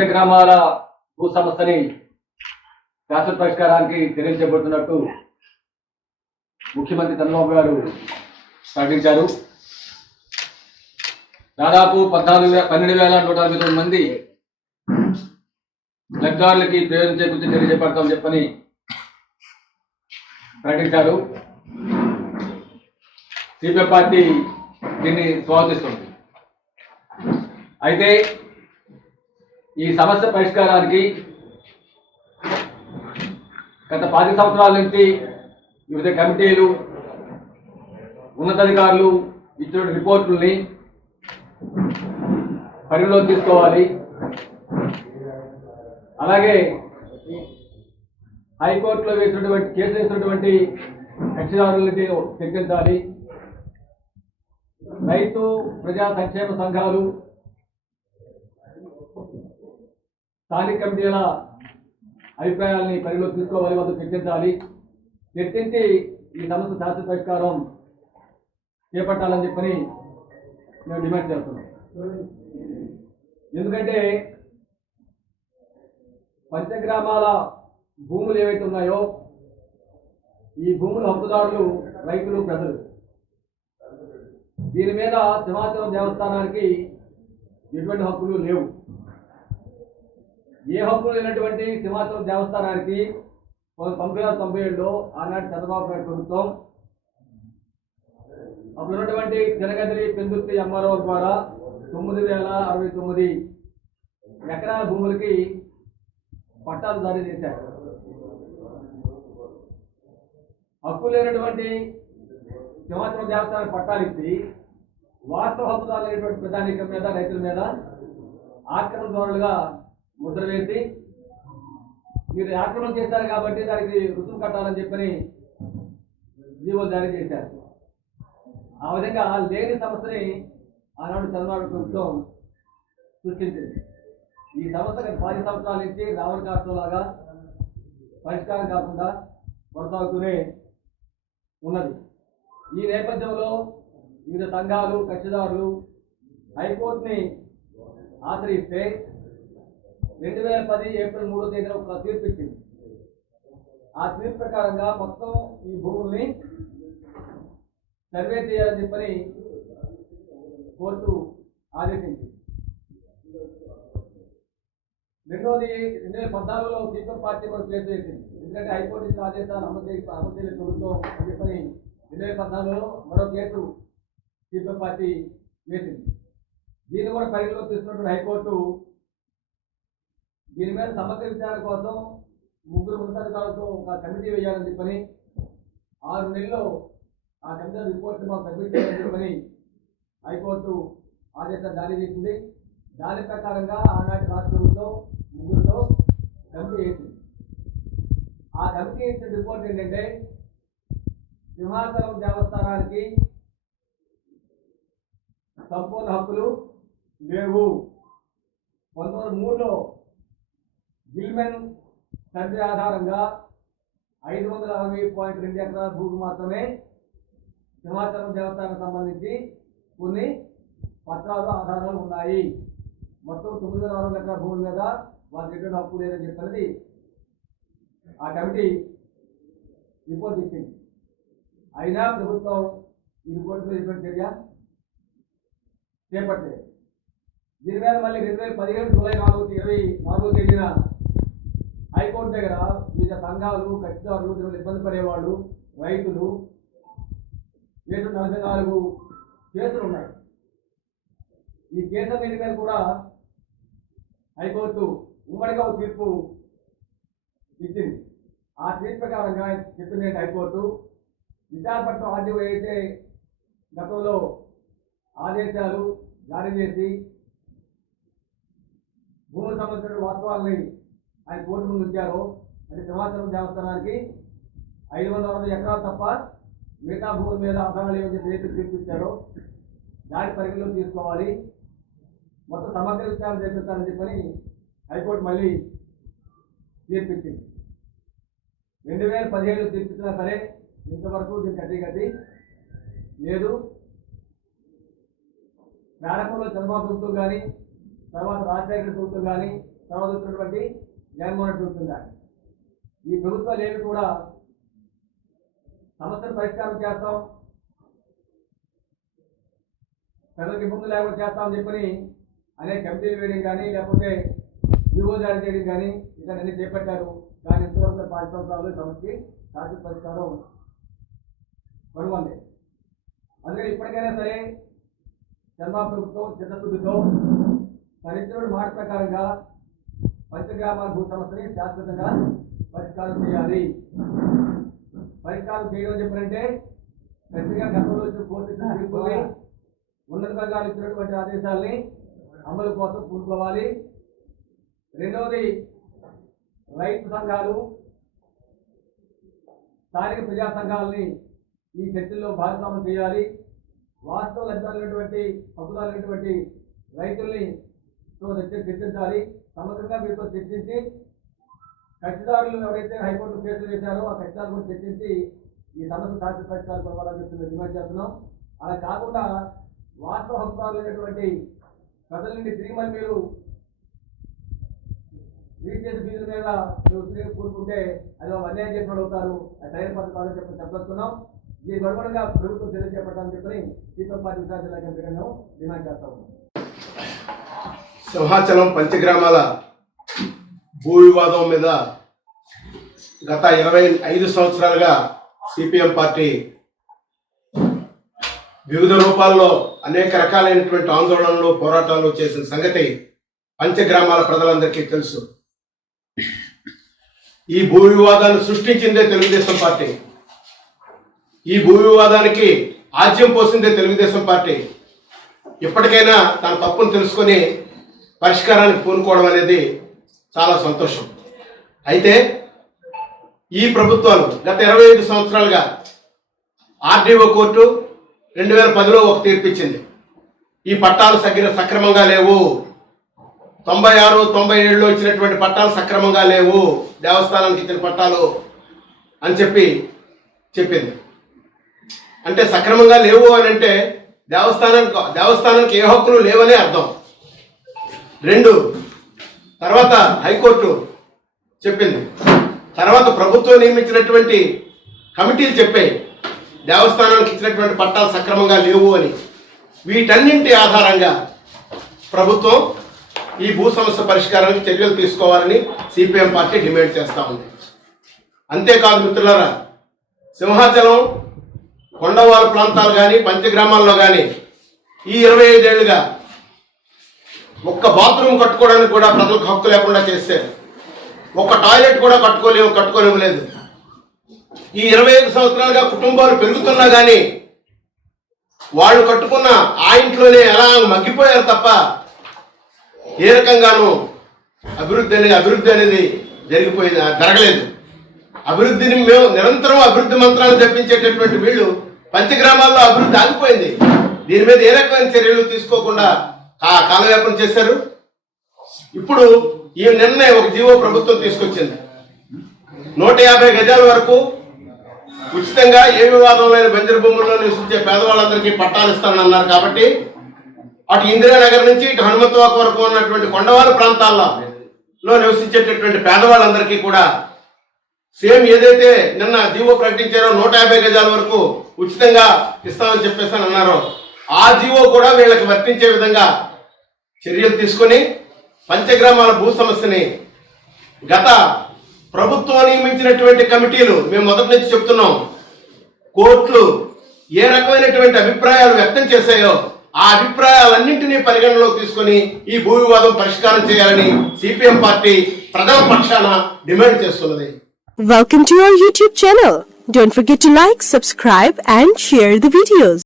పంచగ్రామాల భూ సమస్యని శాశ్వత పరిష్కారానికి చర్యలు చేపడుతున్నట్టు ముఖ్యమంత్రి చంద్రబాబు గారు ప్రకటించారు. దాదాపు పద్నాలుగు వేల పన్నెండు వేల నూట అరవై తొమ్మిది మంది లబ్ధిదారులకి ప్రయోజనం చేకూర్చి చర్య చేపడతామని చెప్పని ప్రకటించారు. సిపిఐ పార్టీ దీన్ని స్వాగతిస్తుంది. అయితే ఈ సమస్య పరిష్కారానికి గత పది సంవత్సరాల నుంచి వివిధ కమిటీలు ఉన్నతాధికారులు ఇచ్చిన రిపోర్టుల్ని పరిగణలోకి తీసుకోవాలి. అలాగే హైకోర్టులో వేసినటువంటి కేసు వేసినటువంటి కక్షిదారులకి చర్చించాలి రైతు ప్రజా సంక్షేమ సంఘాలు స్థానిక కమిటీల అభిప్రాయాల్ని పరిగణలోకి తీసుకోవాలి వద్ద చర్చించాలి చర్చించి ఈ సమస్య శాశ్వత పరిష్కారం చేపట్టాలని చెప్పని మేము డిమాండ్ చేస్తున్నాం. ఎందుకంటే పంచగ్రామాల భూములు ఏవైతే ఉన్నాయో ఈ భూముల హక్కుదారులు రైతులు ప్రజలు. దీని మీద సింహాచలం దేవస్థానానికి ఎటువంటి హక్కులు లేవు. ఏ హక్కులు లేనటువంటి సింహాచలం దేవస్థానానికి పంతొమ్మిది వందల తొంభై ఏడులో ఆనాటి చంద్రబాబు నాయుడు ప్రభుత్వం అప్పుడు ఉన్నటువంటి జనగదిరి పెందుర్తి ఎంఆర్ఓ ద్వారా తొమ్మిది వేల అరవై తొమ్మిది ఎకరాల భూములకి పట్టాలు జారీ చేశారు. హక్కు లేనటువంటి సింహాచలం దేవస్థానం పట్టాలు ఇచ్చి వాస్తవ హక్కుదారులు అయినటువంటి ప్రజానీకం మీద రైతుల మీద ఆక్రమణదారులుగా ముద్ర వేసి మీరు ఆక్రమణ చేశారు కాబట్టి దానికి రుసుము కట్టాలని చెప్పని జీవో జారీ చేశారు. ఆ విధంగా లేని సమస్యని ఆనాడు చంద్రబాబు ప్రభుత్వం సృష్టించింది. ఈ సమస్య పది సంవత్సరాల నుంచి రావణ కాష్టం లాగా పరిష్కారం కాకుండా కొనసాగుతూనే ఉన్నది. ఈ నేపథ్యంలో వివిధ సంఘాలు కక్షిదారులు హైకోర్టుని ఆశ్రయిస్తే రెండు వేల పది ఏప్రిల్ మూడో తేదీన ఒక తీర్పు ఇచ్చింది. ఆ తీర్పు ప్రకారంగా మొత్తం ఈ భూముల్ని సర్వే చేయాలని చెప్పని కోర్టు ఆదేశించింది. రెండోది రెండు వేల పద్నాలుగులో సీపీఎం పార్టీ కూడా కేసు వేసింది ఎందుకంటే హైకోర్టు ఇచ్చిన ఆదేశాలు అమలు చేయ అమలు చేయలేదు ప్రభుత్వం అని చెప్పని రెండు వేల పద్నాలుగులో మరో కేసు సీపీఎం పార్టీ వేసింది. దీన్ని కూడా పరిగణలోకి తీసుకున్నటువంటి హైకోర్టు దీని మీద సమగ్ర విచారణ కోసం ముగ్గురు ఉన్నతాధికారులతో ఒక కమిటీ వేయాలని చెప్పని ఆరు నెలల్లో ఆ కమిటీ రిపోర్ట్ మాకు సబ్మిట్ చేయాలని చెప్పని హైకోర్టు ఆదేశాలు జారీ చేసింది. దాని ప్రకారంగా ఆనాటి రాష్ట్ర ప్రభుత్వం ముగ్గురుతో కమిటీ వేసింది. ఆ కమిటీ ఇచ్చిన రిపోర్ట్ ఏంటంటే సింహాచలం దేవస్థానానికి సంపూర్ణ హక్కులు లేవు. పంతొమ్మిది మూడులో గిల్మెన్ సర్వే ఆధారంగా ఐదు వందల అరవై పాయింట్ రెండు ఎకరాల భూమి మాత్రమే సింహాచలం దేవస్థానం సంబంధించి కొన్ని పత్రాలు ఆధారాలు ఉన్నాయి. మొత్తం తొమ్మిది వేల అరవై ఎకరాల భూమి మీద వారికి ఎటువంటి హక్కు లేదని చెప్పినది ఆ కమిటీ రిపోర్ట్ ఇచ్చింది. అయినా ప్రభుత్వం ఈ రిపోర్ట్ మీద ఎటువంటి చర్య చేపట్టలేదు. దీని మీద మళ్ళీ రెండు వేల పదిహేడు జూలై నాలుగు ఇరవై నాలుగో తేదీన హైకోర్టు దగ్గర వివిధ సంఘాలు కక్షిదారులు దీనివల్ల ఇబ్బంది పడేవాళ్ళు రైతులు ఏడు నలభై నాలుగు కేసులు ఉన్నాయి. ఈ కేసులన్నిటి మీద కూడా హైకోర్టు ఉమ్మడిగా ఒక తీర్పు ఇచ్చింది. ఆ తీర్పు ప్రకారంగా చెప్పింది హైకోర్టు? విశాఖపట్నం ఆర్డీఓ అయితే గతంలో ఆదేశాలు జారీ చేసి భూములకు సంబంధించిన వాస్తవాల్ని ఆయన కోర్టు ముందు ఉంచారు అంటే సింహాచలం దేవస్థానానికి ఐదు వందల అరవై ఎకరాలు తప్ప మిగతా భూమి మీద అసలు ఏమని చెప్పి ఏదైతే దాని పరిగణలోకి తీసుకోవాలి. మొత్తం సమగ్ర విచారణ చేపిస్తారని చెప్పని హైకోర్టు మళ్ళీ తీర్పిచ్చింది. రెండు వేల పదిహేడు తీర్పిచ్చినా సరే ఇంతవరకు దీనికి కట్టి లేదు. ప్రారంభంలో చంద్రబాబు ప్రభుత్వం కానీ తర్వాత రాజశేఖర ప్రభుత్వం కానీ చదవదుతున్నటువంటి జగన్మోహన్ రెడ్డి ఈ ప్రభుత్వాలు ఏవి కూడా సమస్యను పరిష్కారం చేస్తాం. ప్రజలకు ఇబ్బందులు లేకుండా చేస్తామని చెప్పని అనేక కమిటీలు వేయడం కానీ లేకపోతే జీవో జారీ చేయడం కానీ ఇక అన్ని చేపట్టారు. కానీ ఇంతవరకు పాటి సంవత్సరాలు ఈ సమస్యకి శాశ్వత పరిష్కారం కనుగొంది. అందుకని ఇప్పటికైనా సరే చంద్రబాబు ప్రభుత్వం చిత్తశుద్ధితో పరిస్థితుల మాట ప్రకారంగా పంచగ్రామాల భూ సమస్యని శాశ్వతంగా పరిష్కారం చేయాలి. పరిష్కారం చేయడం చెప్పారంటే ఖచ్చితంగా గతంలో వచ్చిన కోర్టు ఉన్నత వర్గాలు ఇచ్చినటువంటి ఆదేశాలని అమలు కోసం పూనుకోవాలి. రెండవది రైతు సంఘాలు స్థానిక ప్రజా సంఘాలని ఈ చర్చల్లో భాగస్వామ్యం చేయాలి. వాస్తవ లబ్ధాలైనటువంటి హక్కుదారులైనటువంటి రైతుల్ని చర్చించాలి. సమగ్రంగా మీతో చర్చించి కక్షిదారులు ఎవరైతే హైకోర్టు కేసులు వేశారో ఆ కక్షిదారులు కూడా చర్చించి ఈ సమస్య శాశ్వత పరిష్కారం కొనవాలని చెప్పి మేము డిమాండ్ చేస్తున్నాం. అలా కాకుండా వాస్తవ హక్కుదారులైనటువంటి ప్రజల నుండి తిరిగి మళ్ళీ మీరు రీచేసి ఫీజుల మీద మీరు కూరుకుంటే అది అన్యాయం చేసినట్టు అవుతారు. అది సరైన పద్ధతి కాదని చెప్పి చెప్పేస్తున్నాం దీనికి అనుగుణంగా ప్రభుత్వం చర్య చేపట్టాలని చెప్పని సీపీఎం పార్టీ విశాఖ ఎంపీగా మేము డిమాండ్ చేస్తా ఉన్నాం. సింహాచలం పంచగ్రామాల భూ వివాదం మీద గత ఇరవై ఐదు సంవత్సరాలుగా సిపిఎం పార్టీ వివిధ రూపాల్లో అనేక రకాలైనటువంటి ఆందోళనలు పోరాటాలు చేసిన సంగతి పంచగ్రామాల ప్రజలందరికీ తెలుసు. ఈ భూ వివాదాన్ని సృష్టించిందే తెలుగుదేశం పార్టీ. ఈ భూ వివాదానికి ఆజ్యం పోసిందే తెలుగుదేశం పార్టీ. ఇప్పటికైనా తన తప్పును తెలుసుకొని పరిష్కారానికి పూనుకోవడం అనేది చాలా సంతోషం. అయితే ఈ ప్రభుత్వాలు గత ఇరవై ఐదు సంవత్సరాలుగా ఆర్డీఓ కోర్టు రెండు వేల పదిలో ఒక తీర్పు ఇచ్చింది ఈ పట్టాలు సగిర సక్రమంగా లేవు. తొంభై ఆరు తొంభై ఏడులో ఇచ్చినటువంటి పట్టాలు సక్రమంగా లేవు. దేవస్థానానికి ఇచ్చిన పట్టాలు అని చెప్పి చెప్పింది. అంటే సక్రమంగా లేవు అని అంటే దేవస్థానానికి దేవస్థానానికి ఏ హక్కులు లేవనే అర్థం. రెండు తర్వాత హైకోర్టు చెప్పింది. తర్వాత ప్రభుత్వం నియమించినటువంటి కమిటీలు చెప్పాయి. దేవస్థానానికి ఇచ్చినటువంటి పట్టాలు సక్రమంగా లేవు అని. వీటన్నింటి ఆధారంగా ప్రభుత్వం ఈ భూ సమస్య పరిష్కారానికి చర్యలు తీసుకోవాలని సిపిఎం పార్టీ డిమాండ్ చేస్తూ ఉంది. అంతేకాదు మిత్రులారా సింహాచలం కొండవారు ప్రాంతాలు కానీ పంచగ్రామాల్లో కానీ ఈ ఇరవై ఐదేళ్ళుగా ఒక్క బాత్రూమ్ కట్టుకోవడానికి కూడా ప్రజలకు హక్కు లేకుండా చేశారు. ఒక్క టాయిలెట్ కూడా కట్టుకోలేము కట్టుకోలేము ఈ ఇరవై ఐదు సంవత్సరాలుగా కుటుంబాలు పెరుగుతున్నా కానీ వాళ్ళు కట్టుకున్న ఆ ఇంట్లోనే ఎలా మగ్గిపోయారు తప్ప ఏ రకంగానూ అభివృద్ధి అనేది అభివృద్ధి అనేది జరిగిపోయింది జరగలేదు. అభివృద్ధిని మేము నిరంతరం అభివృద్ధి మంత్రాలు జపించేటటువంటి వీళ్ళు పంచగ్రామాల్లో అభివృద్ధి ఆగిపోయింది. దీని మీద ఏ రకమైన చర్యలు తీసుకోకుండా కాలయాపన చేశారు. ఇప్పుడు ఈ నిర్ణయం ఒక జీవో ప్రభుత్వం తీసుకొచ్చింది. నూట యాభై గజాల వరకు ఉచితంగా ఏ వివాదం లేని బంజరు భూముల్లో నివసించే పేదవాళ్ళందరికీ పట్టాలు ఇస్తానన్నారు కాబట్టి అటు ఇందిరానగర్ నుంచి ఇటు హనుమంతవాక వరకు ఉన్నటువంటి కొండవాళ్ళ ప్రాంతాల్లో లో నివసించేటటువంటి పేదవాళ్ళందరికీ కూడా సేమ్ ఏదైతే నిన్న జీవో ప్రకటించారో నూట యాభై గజాల వరకు ఉచితంగా ఇస్తామని చెప్పేసి అన్నారో. ఆ జీవో కూడా వీళ్ళకి వర్తించే విధంగా చర్యలు తీసుకొని పంచగ్రామాల భూ సమస్యని గత ప్రభుత్వం నియమించినటువంటి కమిటీలు మేము మొదటి నుంచి చెప్తున్నాం. కోర్టులు ఏ రకమైనటువంటి అభిప్రాయాలు వ్యక్తం చేశాయో ఆ అభిప్రాయాలన్నింటినీ పరిగణలోకి తీసుకొని ఈ భూ వివాదం పరిష్కారం చేయాలని సిపిఎం పార్టీ ప్రజల పక్షాన డిమాండ్ చేస్తున్నది. Welcome to your YouTube channel don't forget to like subscribe and share the videos